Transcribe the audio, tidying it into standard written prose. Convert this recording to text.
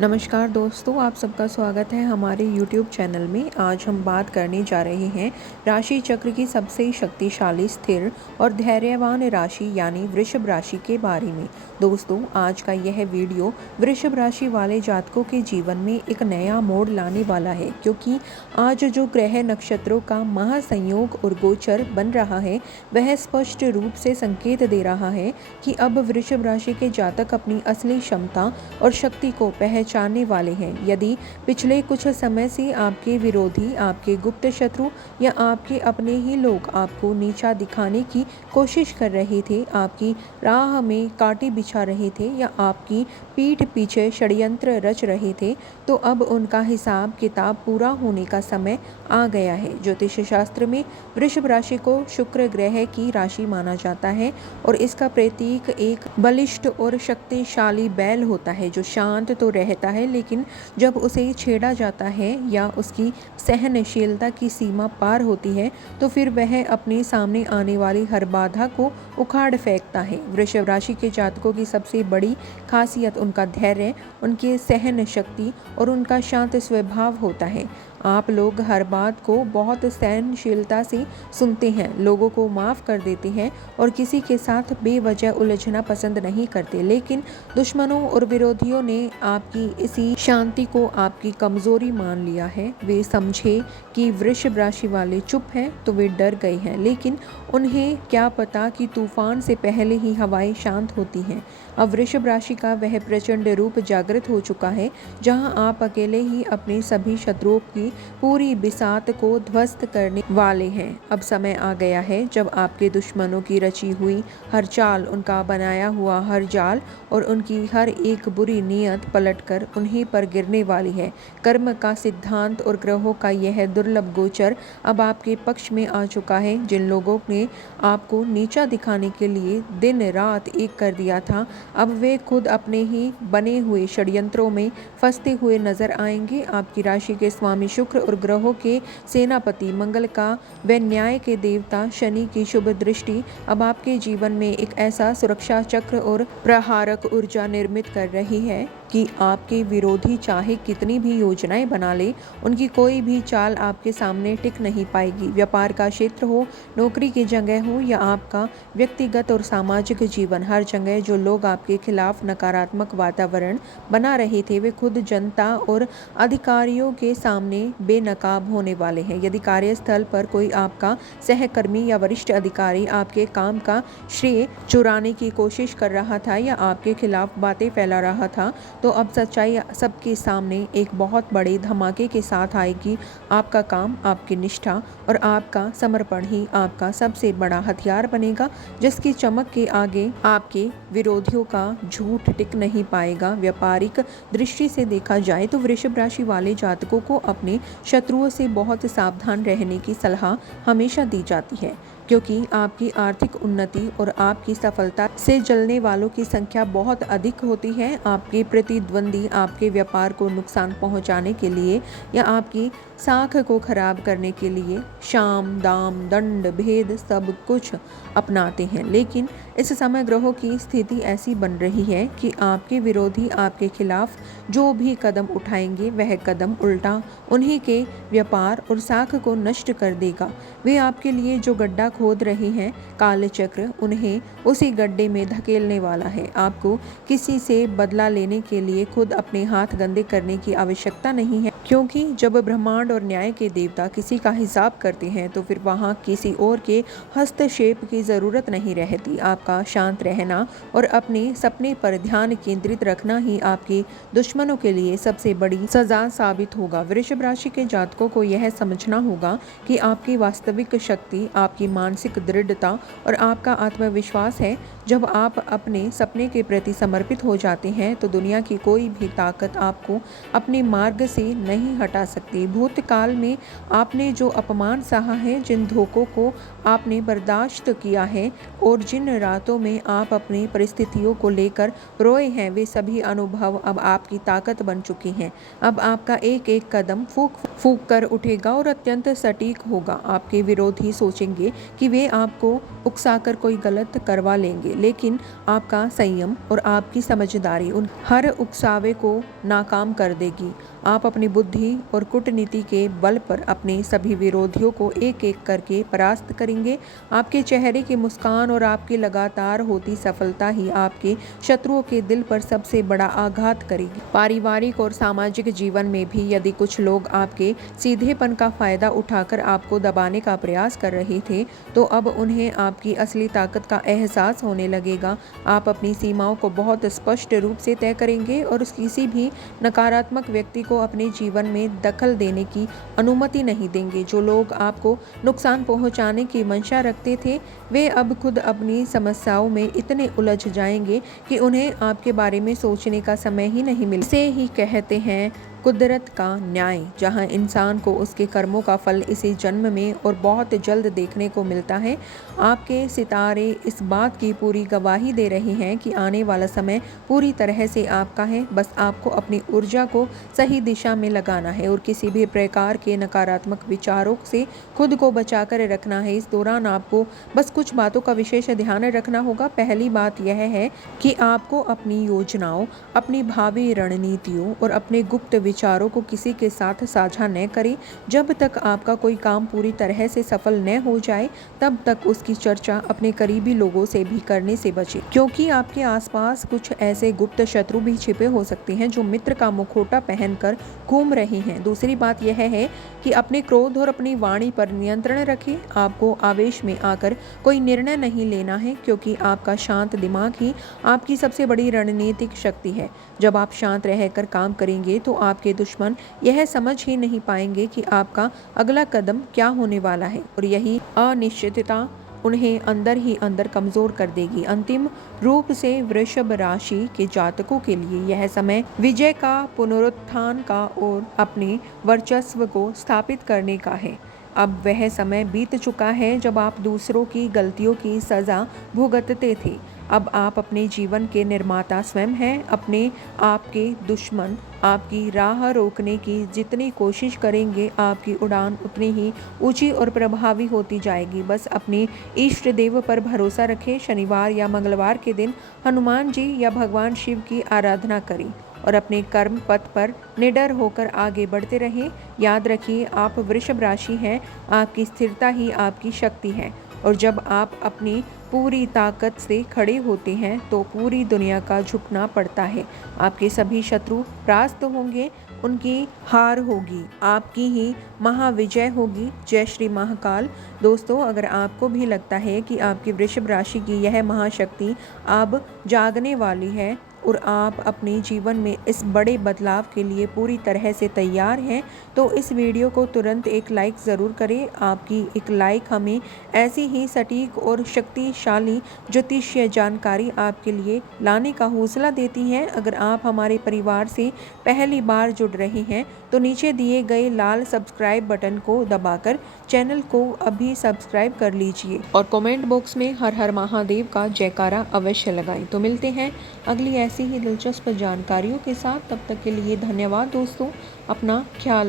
नमस्कार दोस्तों, आप सबका स्वागत है हमारे YouTube चैनल में। आज हम बात करने जा रहे हैं राशि चक्र की सबसे शक्तिशाली, स्थिर और धैर्यवान राशि यानी वृषभ राशि के बारे में। दोस्तों, आज का यह वीडियो वृषभ राशि वाले जातकों के जीवन में एक नया मोड़ लाने वाला है, क्योंकि आज जो ग्रह नक्षत्रों का महासंयोग और गोचर बन रहा है वह स्पष्ट रूप से संकेत दे रहा है कि अब वृषभ राशि के जातक अपनी असली क्षमता और शक्ति को पहचानने वाले हैं। यदि पिछले कुछ समय से आपके विरोधी, आपके गुप्त शत्रु या आपके अपने ही लोग आपको नीचा दिखाने की कोशिश कर रहे थे, आपकी राह में कांटे बिछा रहे थे या आपकी पीठ पीछे षड्यंत्र रच रहे थे, तो अब उनका हिसाब किताब पूरा होने का समय आ गया है। ज्योतिष शास्त्र में वृषभ राशि को शुक्र ग्रह की राशि माना जाता है और इसका प्रतीक एक बलिष्ठ और शक्तिशाली बैल होता है जो शांत तो रहता है, लेकिन जब उसे छेड़ा जाता है या उसकी सहनशीलता की सीमा पार होती है तो फिर वह अपने सामने आने वाली हर बाधा को उखाड़ फेंकता है। वृषभ राशि के जातकों की सबसे बड़ी खासियत उनका धैर्य, उनकी सहन शक्ति और उनका शांत स्वभाव होता है। आप लोग हर बात को बहुत सहनशीलता से सुनते हैं, लोगों को माफ़ कर देते हैं और किसी के साथ बेवजह उलझना पसंद नहीं करते, लेकिन दुश्मनों और विरोधियों ने आपकी इसी शांति को आपकी कमज़ोरी मान लिया है। वे समझे कि वृषभ राशि वाले चुप हैं तो वे डर गए हैं, लेकिन उन्हें क्या पता कि तूफान से पहले ही हवाएं शांत होती हैं। अब वृषभ राशि का वह प्रचंड रूप जागृत हो चुका है जहां आप अकेले ही अपने सभी शत्रुओं की पूरी बिसात को ध्वस्त करने वाले हैं। अब समय आ गया है जब आपके दुश्मनों की रची हुई हर चाल, उनका बनाया हुआ हर जाल और उनकी हर एक बुरी नीयत पलटकर उन्हीं पर गिरने वाली है। कर्म का सिद्धांत और ग्रहों का यह दुर्लभ गोचर अब आपके पक्ष में आ चुका है। जिन लोगों ने आपको नीचा दिखाने के लिए दिन रात एक कर दिया था, अब वे खुद अपने ही बने हुए षड्यंत्रों में फंसते हुए नजर आएंगे। आपकी राशि के स्वामी शुक्र और ग्रहों के सेनापति मंगल का व न्याय के देवता शनि की शुभ दृष्टि अब आपके जीवन में एक ऐसा सुरक्षा चक्र और प्रहारक ऊर्जा निर्मित कर रही है कि आपके विरोधी चाहे कितनी भी योजनाएं बना ले, उनकी कोई भी चाल आपके सामने टिक नहीं पाएगी। व्यापार का क्षेत्र हो, नौकरी की जगह हो या आपका व्यक्तिगत और सामाजिक जीवन, हर जगह जो लोग आपके खिलाफ नकारात्मक वातावरण बना रहे थे वे खुद जनता और अधिकारियों के सामने बेनकाब होने वाले हैं। यदि कार्यस्थल पर कोई आपका सहकर्मी या वरिष्ठ अधिकारी आपके काम का श्रेय चुराने की कोशिश कर रहा था या आपके खिलाफ बातें फैला रहा था, तो अब सच्चाई सबके सामने एक बहुत बड़े धमाके के साथ आएगी। आपका काम, आपकी निष्ठा और आपका समर्पण ही आपका सबसे बड़ा हथियार बनेगा, जिसकी चमक के आगे आपके विरोधियों का झूठ टिक नहीं पाएगा। व्यापारिक दृष्टि से देखा जाए तो वृषभ राशि वाले जातकों को अपने शत्रुओं से बहुत सावधान रहने की सलाह हमेशा दी जाती है, क्योंकि आपकी आर्थिक उन्नति और आपकी सफलता से जलने वालों की संख्या बहुत अधिक होती है। आपके प्रतिद्वंदी आपके व्यापार को नुकसान पहुंचाने के लिए या आपकी साख को खराब करने के लिए शाम, दाम, दंड, भेद सब कुछ अपनाते हैं, लेकिन इस समय ग्रहों की स्थिति ऐसी बन रही है कि आपके विरोधी आपके खिलाफ जो भी कदम उठाएंगे वह कदम उल्टा उन्हीं के व्यापार और साख को नष्ट कर देगा। वे आपके लिए जो गड्ढा खोद रहे हैं, कालचक्र उन्हें उसी गड्ढे में धकेलने वाला है। आपको किसी से बदला लेने के लिए खुद अपने हाथ गंदे करने की आवश्यकता नहीं है, क्योंकि जब ब्रह्मांड और न्याय के देवता किसी का हिसाब करते हैं तो फिर वहाँ किसी और के हस्तक्षेप की जरूरत नहीं रहती। आपका शांत रहना और अपने सपने पर ध्यान केंद्रित रखना ही आपके दुश्मनों के लिए सबसे बड़ी सजा साबित होगा। वृषभ राशि के जातकों को यह समझना होगा कि आपकी वास्तविक शक्ति, आपकी मानसिक दृढ़ता और आपका आत्मविश्वास है। जब आप अपने सपने के प्रति समर्पित हो जाते हैं तो दुनिया की कोई भी ताकत आपको अपने मार्ग से नहीं हटा सकती। भूतकाल में आपने जो अपमान सहा है, जिन धोखों को आपने बर्दाश्त किया है और जिन रातों में आप अपनी परिस्थितियों को लेकर रोए हैं, वे सभी अनुभव अब आपकी ताकत बन चुके हैं। अब आपका एक एक कदम फूंक फूंक कर उठेगा और अत्यंत सटीक होगा। आपके विरोधी सोचेंगे कि वे आपको उकसाकर कोई गलत करवा लेंगे, लेकिन आपका संयम और आपकी समझदारी उन हर उकसावे को नाकाम कर देगी। आप अपनी बुद्धि और कूटनीति के बल पर अपने सभी विरोधियों को एक एक करके परास्त करेंगे। आपके चेहरे की मुस्कान और आपकी लगातार होती सफलता ही आपके शत्रुओं के दिल पर सबसे बड़ा आघात करेगी। पारिवारिक और सामाजिक जीवन में भी यदि कुछ लोग आपके सीधेपन का फायदा उठाकर आपको दबाने का प्रयास कर रहे थे, तो अब उन्हें आपकी असली ताकत का एहसास होने लगेगा। आप अपनी सीमाओं को बहुत स्पष्ट रूप से तय करेंगे और किसी भी नकारात्मक व्यक्ति को अपने जीवन में दखल देने की अनुमति नहीं देंगे। जो लोग आपको नुकसान पहुंचाने की मंशा रखते थे, वे अब खुद अपनी समस्याओं में इतने उलझ जाएंगे कि उन्हें आपके बारे में सोचने का समय ही नहीं मिलेगा। इसे ही कहते हैं कुदरत का न्याय, जहां इंसान को उसके कर्मों का फल इसी जन्म में और बहुत जल्द देखने को मिलता है। आपके सितारे इस बात की पूरी गवाही दे रहे हैं कि आने वाला समय पूरी तरह से आपका है। बस आपको अपनी ऊर्जा को सही दिशा में लगाना है और किसी भी प्रकार के नकारात्मक विचारों से खुद को बचाकर रखना है। इस दौरान आपको बस कुछ बातों का विशेष ध्यान रखना होगा। पहली बात यह है कि आपको अपनी योजनाओं, अपनी भावी रणनीतियों और अपने गुप्त विचारों को किसी के साथ साझा न करें। जब तक आपका कोई काम पूरी तरह से सफल न हो जाए, तब तक उसकी चर्चा अपने करीबी लोगों से भी करने से बचें, क्योंकि आपके आसपास कुछ ऐसे गुप्त शत्रु भी छिपे हो सकते हैं जो मित्र का मुखौटा पहनकर घूम रहे हैं। दूसरी बात यह है कि अपने क्रोध और अपनी वाणी पर नियंत्रण रखें। आपको आवेश में आकर कोई निर्णय नहीं लेना है, क्योंकि आपका शांत दिमाग ही आपकी सबसे बड़ी रणनीतिक शक्ति है। जब आप शांत रहकर काम करेंगे तो आपके दुश्मन यह समझ ही नहीं पाएंगे कि आपका अगला कदम क्या होने वाला है, और यही अनिश्चितता उन्हें अंदर ही अंदर कमजोर कर देगी। अंतिम रूप से वृषभ राशि के जातकों के लिए यह समय विजय का, पुनरुत्थान का और अपने वर्चस्व को स्थापित करने का है। अब वह समय बीत चुका है जब आप दूसरों की गलतियों की सजा भुगतते थे। अब आप अपने जीवन के निर्माता स्वयं हैं। अपने आप के दुश्मन आपकी राह रोकने की जितनी कोशिश करेंगे, आपकी उड़ान उतनी ही ऊंची और प्रभावी होती जाएगी। बस अपने इष्ट देव पर भरोसा रखें। शनिवार या मंगलवार के दिन हनुमान जी या भगवान शिव की आराधना करें और अपने कर्म पथ पर निडर होकर आगे बढ़ते रहें। याद रखिए, आप वृषभ राशि हैं। आपकी स्थिरता ही आपकी शक्ति है, और जब आप अपनी पूरी ताकत से खड़े होते हैं तो पूरी दुनिया का झुकना पड़ता है। आपके सभी शत्रु परास्त होंगे, उनकी हार होगी, आपकी ही महाविजय होगी। जय श्री महाकाल। दोस्तों, अगर आपको भी लगता है कि आपकी वृषभ राशि की यह महाशक्ति अब जागने वाली है और आप अपने जीवन में इस बड़े बदलाव के लिए पूरी तरह से तैयार हैं, तो इस वीडियो को तुरंत एक लाइक ज़रूर करें। आपकी एक लाइक हमें ऐसी ही सटीक और शक्तिशाली ज्योतिषीय जानकारी आपके लिए लाने का हौसला देती है। अगर आप हमारे परिवार से पहली बार जुड़ रहे हैं तो नीचे दिए गए लाल सब्सक्राइब बटन को दबाकर चैनल को अभी सब्सक्राइब कर लीजिए और कमेंट बॉक्स में हर हर महादेव का जयकारा अवश्य लगाएं। तो मिलते हैं अगली ऐसी ही दिलचस्प जानकारियों के साथ। तब तक के लिए धन्यवाद दोस्तों। अपना ख्याल रखें।